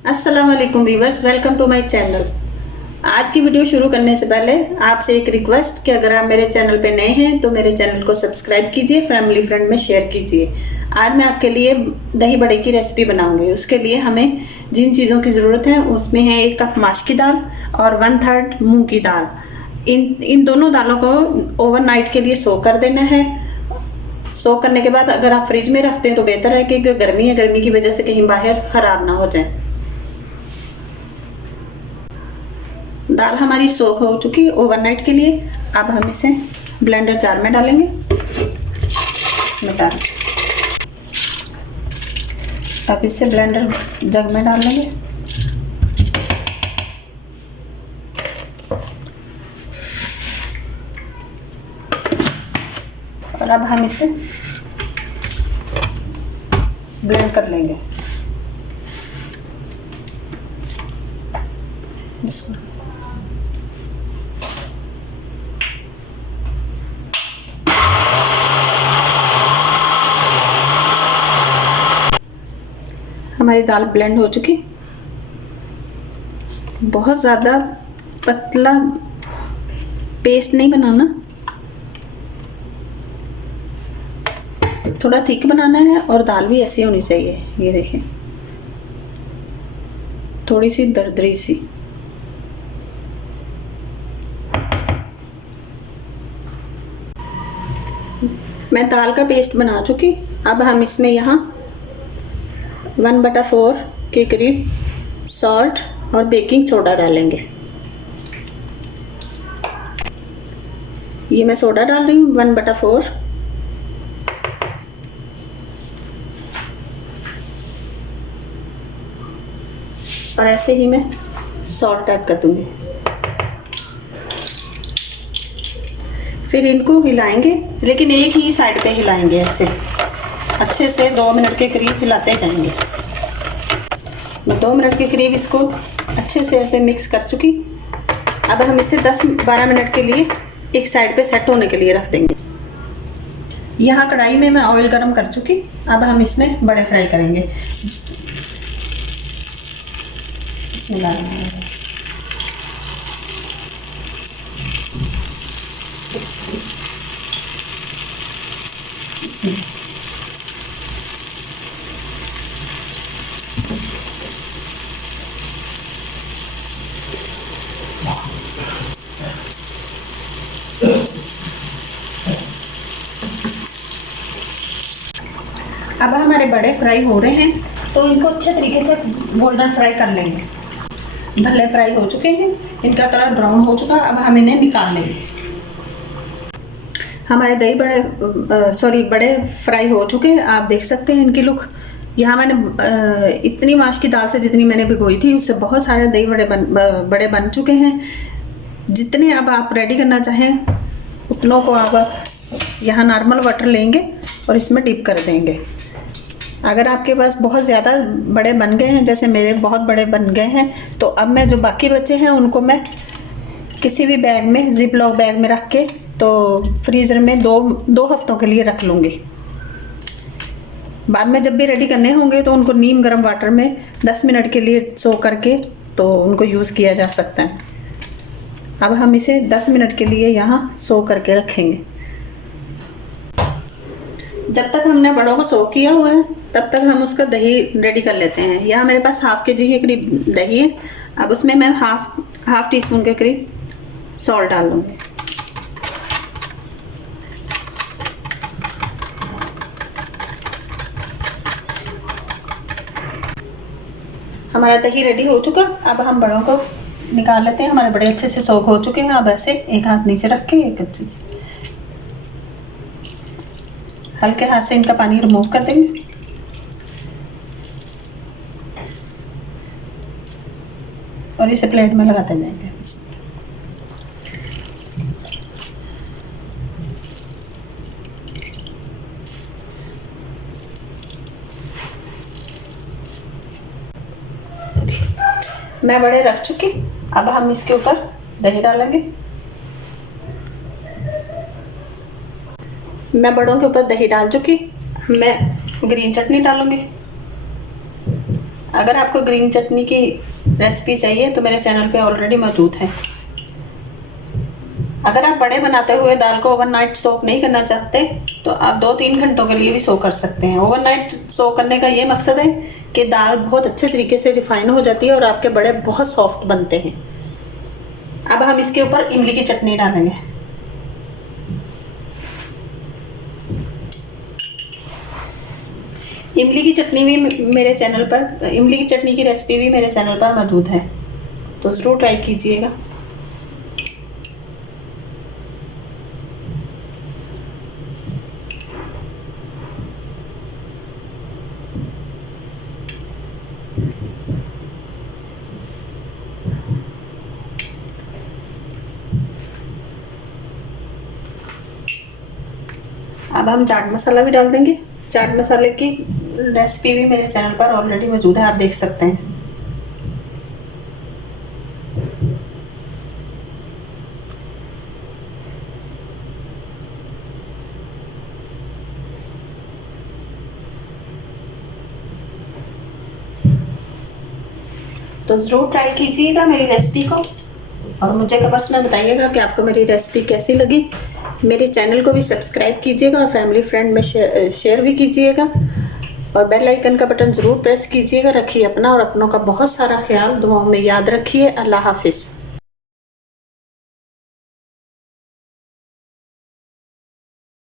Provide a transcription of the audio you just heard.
अस्सलाम वालेकुम viewers, welcome to my channel. आज की वीडियो शुरू करने से पहले आपसे एक रिक्वेस्ट कि अगर आप मेरे चैनल पे नए हैं तो मेरे चैनल को सब्सक्राइब कीजिए, फैमिली फ्रेंड में शेयर कीजिए। आज मैं आपके लिए दही बड़े की रेसिपी बनाऊंगी। उसके लिए हमें जिन चीज़ों की ज़रूरत है उसमें है 1 कप माश की दाल और 1/3 मूंग की दाल। इन दोनों दालों को ओवरनाइट के लिए सोक कर देना है। सोक करने के बाद अगर आप फ्रिज में रखते हैं तो बेहतर है, क्योंकि गर्मी है, गर्मी की वजह से कहीं बाहर ख़राब ना हो जाए। दाल हमारी सोख हो चुकी ओवरनाइट के लिए। अब हम इसे ब्लेंडर जार में डालेंगे। इसमें डाल, अब इसे ब्लेंडर जग में डाल लेंगे। और अब हम इसे ब्लेंड कर लेंगे। हमारी दाल ब्लेंड हो चुकी। बहुत ज़्यादा पतला पेस्ट नहीं बनाना, थोड़ा थिक बनाना है। और दाल भी ऐसी होनी चाहिए, ये देखें, थोड़ी सी दरदरी सी। मैं दाल का पेस्ट बना चुकी। अब हम इसमें यहाँ 1/4 के करीब सॉल्ट और बेकिंग सोडा डालेंगे। ये मैं सोडा डाल रही हूँ 1/4। और ऐसे ही मैं सॉल्ट ऐड कर दूंगी। फिर इनको हिलाएंगे, लेकिन एक ही साइड पे हिलाएंगे। ऐसे अच्छे से 2 मिनट के करीब हिलाते जाएंगे। 2 मिनट के करीब इसको अच्छे से ऐसे मिक्स कर चुकी। अब हम इसे 10-12 मिनट के लिए एक साइड पे सेट होने के लिए रख देंगे। यहाँ कढ़ाई में मैं ऑयल गरम कर चुकी। अब हम इसमें बड़े फ्राई करेंगे। इसमें डालेंगे अब हमारे बड़े फ्राई हो रहे हैं, तो इनको अच्छे तरीके से गोल्डन फ्राई कर लेंगे। भले फ्राई हो चुके हैं, इनका कलर ब्राउन हो चुका। अब हम इन्हें निकाल लेंगे। हमारे दही बड़े फ्राई हो चुके हैं। आप देख सकते हैं इनकी लुक। यहाँ मैंने इतनी माश की दाल से जितनी मैंने भिगोई थी उससे बहुत सारे दही बड़े बन चुके हैं। जितने अब आप रेडी करना चाहें उतनों को आप यहाँ नॉर्मल वाटर लेंगे और इसमें डिप कर देंगे। अगर आपके पास बहुत ज़्यादा बड़े बन गए हैं, जैसे मेरे बहुत बड़े बन गए हैं, तो अब मैं जो बाकी बचे हैं उनको मैं किसी भी बैग में, जिप लॉक बैग में रख के तो फ्रीज़र में 2 हफ्तों के लिए रख लूँगी। बाद में जब भी रेडी करने होंगे तो उनको नीम गर्म वाटर में 10 मिनट के लिए सोक करके तो उनको यूज़ किया जा सकता है। अब हम इसे 10 मिनट के लिए यहाँ सोक करके रखेंगे। जब तक हमने बड़ों को सोक किया हुआ है तब तक हम उसका दही रेडी कर लेते हैं। यहाँ मेरे पास ½ kg के करीब दही है। अब उसमें मैं हाफ टी स्पून के करीब सॉल्ट डाल लूँगी। हमारा दही रेडी हो चुका। अब हम बड़ों को निकाल लेते हैं। हमारे बड़े अच्छे से सोक हो चुके हैं। अब ऐसे एक हाथ नीचे रख के एक अच्छे से हल्के हाथ से इनका पानी रिमूव कर देंगे। और इसे प्लेट में लगाते जाएंगे। मैं बड़े रख चुकी। अब हम इसके ऊपर दही डालेंगे। मैं बड़ों के ऊपर दही डाल चुकी। मैं ग्रीन चटनी डालूंगी। अगर आपको ग्रीन चटनी की रेसिपी चाहिए तो मेरे चैनल पे ऑलरेडी मौजूद है। अगर आप बड़े बनाते हुए दाल को ओवरनाइट सोक नहीं करना चाहते तो आप 2-3 घंटों के लिए भी सोक कर सकते हैं। ओवरनाइट सोक करने का ये मकसद है कि दाल बहुत अच्छे तरीके से रिफाइन हो जाती है और आपके बड़े बहुत सॉफ्ट बनते हैं। अब हम इसके ऊपर इमली की चटनी डालेंगे। इमली की चटनी भी मेरे चैनल पर, इमली की चटनी की रेसिपी भी मेरे चैनल पर मौजूद है, तो ज़रूर ट्राई कीजिएगा। अब हम चाट मसाला भी डाल देंगे। चाट मसाले की रेसिपी भी मेरे चैनल पर ऑलरेडी मौजूद है, आप देख सकते हैं। तो ज़रूर ट्राई कीजिएगा मेरी रेसिपी को और मुझे कमेंट्स में बताइएगा कि आपको मेरी रेसिपी कैसी लगी। मेरे चैनल को भी सब्सक्राइब कीजिएगा और फैमिली फ्रेंड में शेयर भी कीजिएगा और बेल आइकन का बटन ज़रूर प्रेस कीजिएगा। रखिए अपना और अपनों का बहुत सारा ख्याल, दुआओं में याद रखिए। अल्लाह हाफिज़।